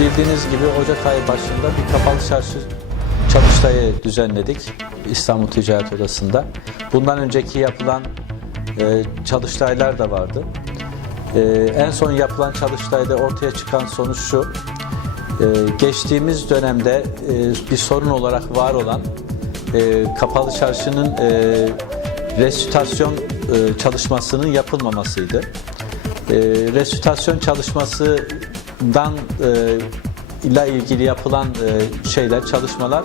bildiğiniz gibi Ocak ayı başında bir kapalı çarşı çalıştayı düzenledik İstanbul Ticaret Odası'nda. Bundan önceki yapılan e, çalıştaylar da vardı. E, en son yapılan çalıştayda ortaya çıkan sonuç şu. e, geçtiğimiz dönemde e, bir sorun olarak var olan e, kapalı çarşının e, restitüasyon e, çalışmasının yapılmamasıydı. E, restitüasyon çalışmasından e, ile ilgili yapılan e, şeyler, çalışmalar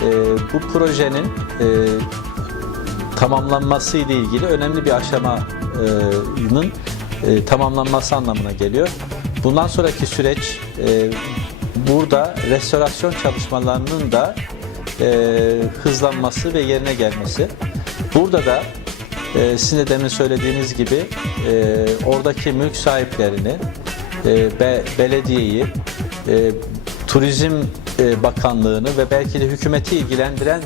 e, bu projenin e, tamamlanması ile ilgili önemli bir aşamanın e, tamamlanması anlamına geliyor. Bundan sonraki süreç e, burada restorasyon çalışmalarının da e, hızlanması ve yerine gelmesi. Burada da e, sizin de demin söylediğiniz gibi e, oradaki mülk sahiplerini, e, be, belediyeyi, e, turizm e, bakanlığını ve belki de hükümeti ilgilendiren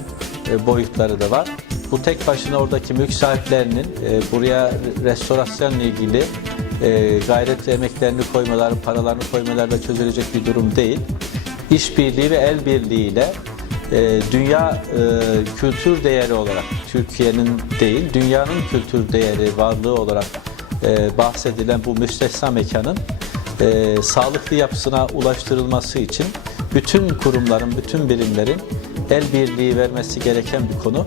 e, boyutları da var. Bu tek başına oradaki mülk sahiplerinin e, buraya restorasyonla ilgili e, gayret emeklerini koymaları, paralarını koymalarla çözülecek bir durum değil. İşbirliği ve el birliğiyle e, dünya e, kültür değeri olarak Türkiye'nin değil, dünyanın kültür değeri, varlığı olarak e, bahsedilen bu müstesna mekanın e, sağlıklı yapısına ulaştırılması için bütün kurumların, bütün birimlerin el birliği vermesi gereken bir konu.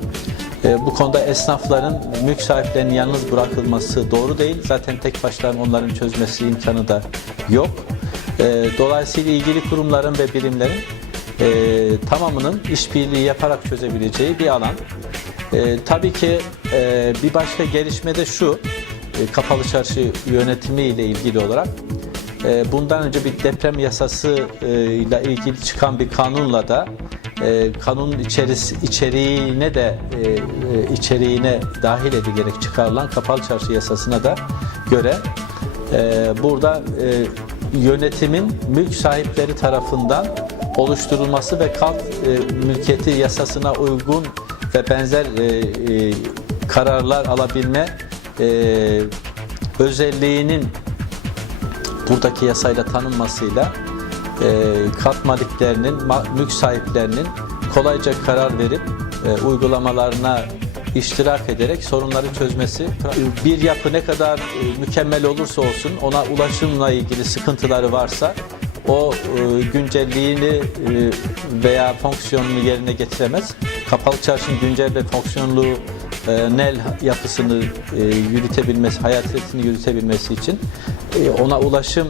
E, bu konuda esnafların, mülk sahiplerinin yalnız bırakılması doğru değil. Zaten tek başlarına onların çözmesi imkanı da yok. E, dolayısıyla ilgili kurumların ve birimlerin e, tamamının işbirliği yaparak çözebileceği bir alan. E, tabii ki e, bir başka gelişme de şu, e, kapalı çarşı yönetimi ile ilgili olarak bundan önce bir deprem yasası ile ilgili çıkan bir kanunla da e, kanunun içerisi, içeriğine de e, e, içeriğine dahil edilerek çıkarılan kapalı çarşı yasasına da göre burada yönetimin mülk sahipleri tarafından oluşturulması ve kalk mülkiyeti yasasına uygun ve benzer kararlar alabilme özelliğinin buradaki yasayla tanınmasıyla e, kat maliklerinin, ma- mülk sahiplerinin kolayca karar verip e, uygulamalarına iştirak ederek sorunları çözmesi. Bir yapı ne kadar e, mükemmel olursa olsun ona ulaşımla ilgili sıkıntıları varsa o e, güncelliğini e, veya fonksiyonunu yerine getiremez. Kapalı çarşının güncel ve fonksiyonlu nel yapısını yürütebilmesi, hayatiyetini yürütebilmesi için ona ulaşım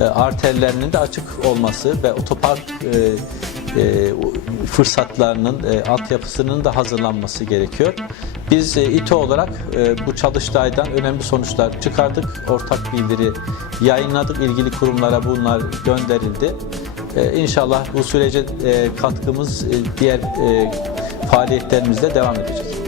e, arterlerinin de açık olması ve otopark e, e, fırsatlarının, altyapısının da hazırlanması gerekiyor. Biz İTO olarak bu çalıştaydan önemli sonuçlar çıkardık. Ortak bildiri yayınladık. İlgili kurumlara bunlar gönderildi. İnşallah bu sürece katkımız diğer faaliyetlerimizde devam edecek.